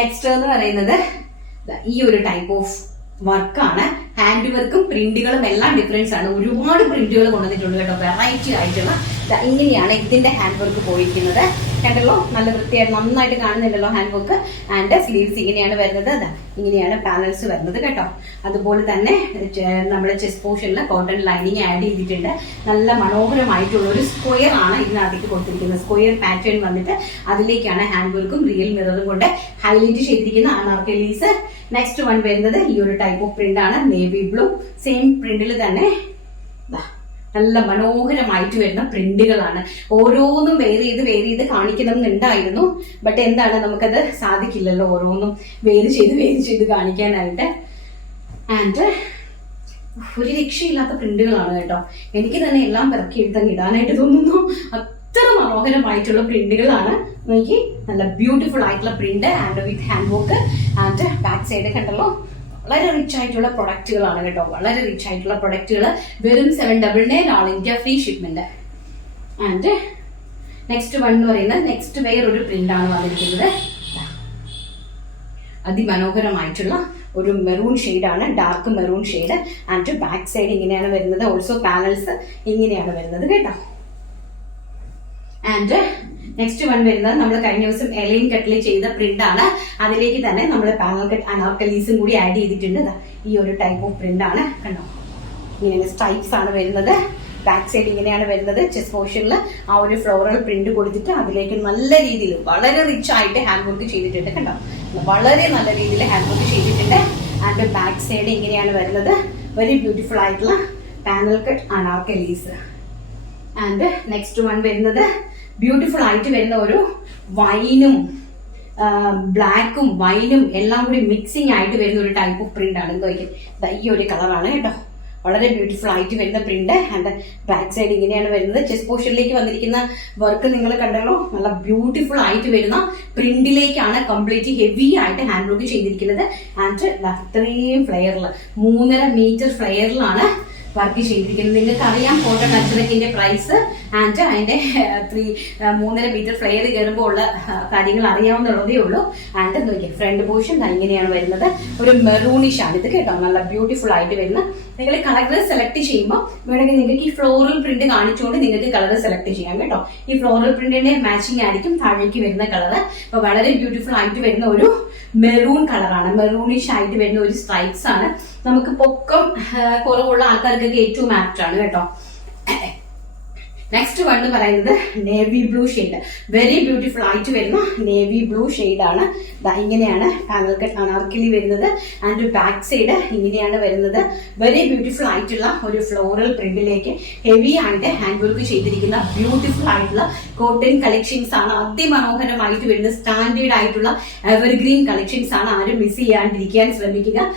Next എന്ന് പറയുന്നത് ഈ ഒരു ടൈപ്പ് ഓഫ് വർക്കാണ്. ഹാൻഡ് വർക്കും പ്രിന്റുകളും എല്ലാം ഡിഫറൻസ് ആണ്. ഒരുപാട് പ്രിന്റുകൾ കൊണ്ടുവന്നിട്ടുണ്ട് കേട്ടോ, വെറൈറ്റി ആയിട്ടുള്ള. ഇങ്ങനെയാണ് ഇതിന്റെ ഹാൻഡ് വർക്ക് പോയിരിക്കുന്നത്. കണ്ടല്ലോ, നല്ല വൃത്തിയായിട്ട് നന്നായിട്ട് കാണുന്നുണ്ടല്ലോ ഹാൻഡ് വർക്ക്. ആൻഡ് സ്ലീവ്സ് ഇങ്ങനെയാണ് വരുന്നത്. ഇങ്ങനെയാണ് പാനൽസ് വരുന്നത് കേട്ടോ. അതുപോലെ തന്നെ നമ്മുടെ ചെസ്റ്റ് പോർഷനിൽ കോട്ടൺ ലൈനിങ് ആഡ് ചെയ്തിട്ടുണ്ട്. നല്ല മനോഹരമായിട്ടുള്ള ഒരു സ്ക്വയർ ആണ് ഇതിനകത്തേക്ക് കൊടുത്തിരിക്കുന്നത്. സ്ക്വയർ പാറ്റേൺ വന്നിട്ട് അതിലേക്കാണ് ഹാൻഡ് വർക്കും റിയൽ മിററും കൊണ്ട് ഹൈലൈറ്റ് ചെയ്തിരിക്കുന്ന അനാർക്കലീസ്. നെക്സ്റ്റ് വൺ വരുന്നത് ഈ ഒരു ടൈപ്പ് ഓഫ് പ്രിന്റ് ആണ്, നേവി ബ്ലൂ. സെയിം പ്രിന്റിൽ തന്നെ നല്ല മനോഹരമായിട്ട് വരുന്ന പ്രിന്റുകളാണ്. ഓരോന്നും വേറെ ചെയ്ത് കാണിക്കണം എന്നുണ്ടായിരുന്നു. ബട്ട് എന്താണ്, നമുക്കത് സാധിക്കില്ലല്ലോ ഓരോന്നും വേര് ചെയ്ത് കാണിക്കാനായിട്ട്. ആൻഡ് ഒരു രക്ഷയില്ലാത്ത പ്രിന്റുകളാണ് കേട്ടോ. എനിക്ക് തന്നെ എല്ലാം പിറക്കി എടുത്തങ്ങ് ഇടാനായിട്ട് തോന്നുന്നു. അത്ര മനോഹരമായിട്ടുള്ള പ്രിന്റുകളാണ്. നോക്കി, നല്ല ബ്യൂട്ടിഫുൾ ആയിട്ടുള്ള print and with hand work. And back side കണ്ടല്ലോ, വളരെ റിച്ച് ആയിട്ടുള്ള പ്രൊഡക്റ്റുകളാണ് കേട്ടോ. വളരെ റിച്ച് ആയിട്ടുള്ള പ്രൊഡക്റ്റുകൾ. വെറും 799 all India free shipment. And next one എന്ന് പറയുന്നത് നെക്സ്റ്റ് വെയർ ഒരു പ്രിന്റ് ആണ് വന്നിരിക്കുന്നത്. അതിമനോഹരമായിട്ടുള്ള ഒരു മെറൂൺ ഷെയ്ഡാണ്, dark maroon shade. And back side ഇങ്ങനെയാണ് വരുന്നത്. ഓൾസോ പാനൽസ് ഇങ്ങനെയാണ് വരുന്നത് കേട്ടോ. ആൻഡ് നെക്സ്റ്റ് വൺ വരുന്നത് നമ്മൾ കഴിഞ്ഞ ദിവസം എലൈൻ കട്ടിൽ ചെയ്ത പ്രിന്റ് ആണ്. അതിലേക്ക് തന്നെ നമ്മൾ പാനൽ കട്ട് അനാർക്കലീസും കൂടി ആഡ് ചെയ്തിട്ടുണ്ട്. ഈ ഒരു ടൈപ്പ് ഓഫ് പ്രിന്റ് ആണ് കണ്ടോ. ഇങ്ങനെ സ്ട്രൈപ്സ് ആണ് വരുന്നത്. ബാക്ക് സൈഡ് ഇങ്ങനെയാണ് വരുന്നത്. ചെസ്റ്റ് പോർഷനിൽ ആ ഒരു ഫ്ലോറൽ പ്രിന്റ് കൊടുത്തിട്ട് അതിലേക്ക് നല്ല രീതിയിൽ വളരെ റിച്ച് ആയിട്ട് ഹാൻഡ് വർക്ക് ചെയ്തിട്ടുണ്ട് കണ്ടോ. വളരെ നല്ല രീതിയിൽ ഹാൻഡ് വർക്ക് ചെയ്തിട്ടുണ്ട്. ആൻഡ് ബാക്ക് സൈഡ് ഇങ്ങനെയാണ് വരുന്നത്. വെരി ബ്യൂട്ടിഫുൾ ആയിട്ടുള്ള panel cut anarkalis. And next one വരുന്നത് ബ്യൂട്ടിഫുൾ ആയിട്ട് വരുന്ന ഒരു വൈനും ബ്ലാക്കും വൈനും എല്ലാം കൂടി മിക്സിംഗ് ആയിട്ട് വരുന്ന ഒരു ടൈപ്പ് ഓഫ് പ്രിന്റ് ആണ്. എന്തോ ഈ ഒരു കളറാണ് കേട്ടോ. വളരെ ബ്യൂട്ടിഫുൾ ആയിട്ട് വരുന്ന പ്രിന്റ്. ആൻഡ് ബാക്ക് സൈഡ് ഇങ്ങനെയാണ് വരുന്നത്. ചെസ്റ്റ് പോർഷനിലേക്ക് വന്നിരിക്കുന്ന വർക്ക് നിങ്ങൾ കണ്ടല്ലോ. നല്ല ബ്യൂട്ടിഫുൾ ആയിട്ട് വരുന്ന പ്രിന്റിലേക്കാണ് കംപ്ലീറ്റ് ഹെവി ആയിട്ട് ഹാൻഡ് വർക്ക് ചെയ്തിരിക്കുന്നത്. ആൻഡ് അത്രയും ഫ്ലെയറിൽ 3.5 മീറ്റർ ഫ്ലെയറിലാണ് വർക്ക് ചെയ്തിരിക്കുന്നത്. നിങ്ങൾക്ക് അറിയാം കോട്ടൺ അജ്രക്കിന്റെ പ്രൈസ്. ആൻഡ് അതിന്റെ 3.5 മീറ്റർ ഫ്ലെയർ കയറുമ്പോൾ ഉള്ള കാര്യങ്ങൾ അറിയാവുന്നതേ ഉള്ളൂ. ആൻഡ് നോക്കിയാൽ ഫ്രണ്ട് പോർഷൻ ഇങ്ങനെയാണ് വരുന്നത്. ഒരു മെറൂണിഷ് ആണ് ഇത് കേട്ടോ. നല്ല ബ്യൂട്ടിഫുൾ ആയിട്ട് വരുന്ന. നിങ്ങൾ കളർ സെലക്ട് ചെയ്യുമ്പോൾ വേണമെങ്കിൽ നിങ്ങൾക്ക് ഈ ഫ്ലോറൽ പ്രിന്റ് കാണിച്ചുകൊണ്ട് നിങ്ങൾക്ക് കളർ സെലക്ട് ചെയ്യാം കേട്ടോ. ഈ ഫ്ലോറൽ പ്രിന്റിന്റെ മാച്ചിങ് ആയിരിക്കും താഴേക്ക് വരുന്ന കളർ. അപ്പൊ വളരെ ബ്യൂട്ടിഫുൾ ആയിട്ട് വരുന്ന ഒരു മെറൂൺ കളറാണ്. മെറൂണിഷ് ആയിട്ട് വരുന്ന ഒരു സ്ട്രൈപ്സ് ആണ്. നമുക്ക് പൊക്കം കുറവുള്ള ആൾക്കാർക്കൊക്കെ ഏറ്റവും ആപ്റ്റ് ആണ് കേട്ടോ. നെക്സ്റ്റ് വൺ എന്ന് പറയുന്നത് navy blue shade. Very beautiful ആയിട്ട് വരുന്ന നേവി ബ്ലൂ ഷെയ്ഡാണ്. ഇങ്ങനെയാണ് പാനൽ കട്ട് അനാർക്കലി വരുന്നത്. ആൻഡ് ബാക്ക് സൈഡ് ഇങ്ങനെയാണ് വരുന്നത്. വെരി ബ്യൂട്ടിഫുൾ ആയിട്ടുള്ള ഒരു ഫ്ലോറൽ പ്രിന്റിലേക്ക് ഹെവി ആയിട്ട് ഹാൻഡ് വർക്ക് ചെയ്തിരിക്കുന്ന ബ്യൂട്ടിഫുൾ ആയിട്ടുള്ള കോട്ടൺ കളക്ഷൻസ് ആണ്. അതിമനോഹരമായിട്ട് വരുന്ന സ്റ്റാൻഡേർഡ് ആയിട്ടുള്ള എവർഗ്രീൻ കളക്ഷൻസ് ആണ്. ആരും മിസ് ചെയ്യാണ്ടിരിക്കാൻ ശ്രമിക്കുക.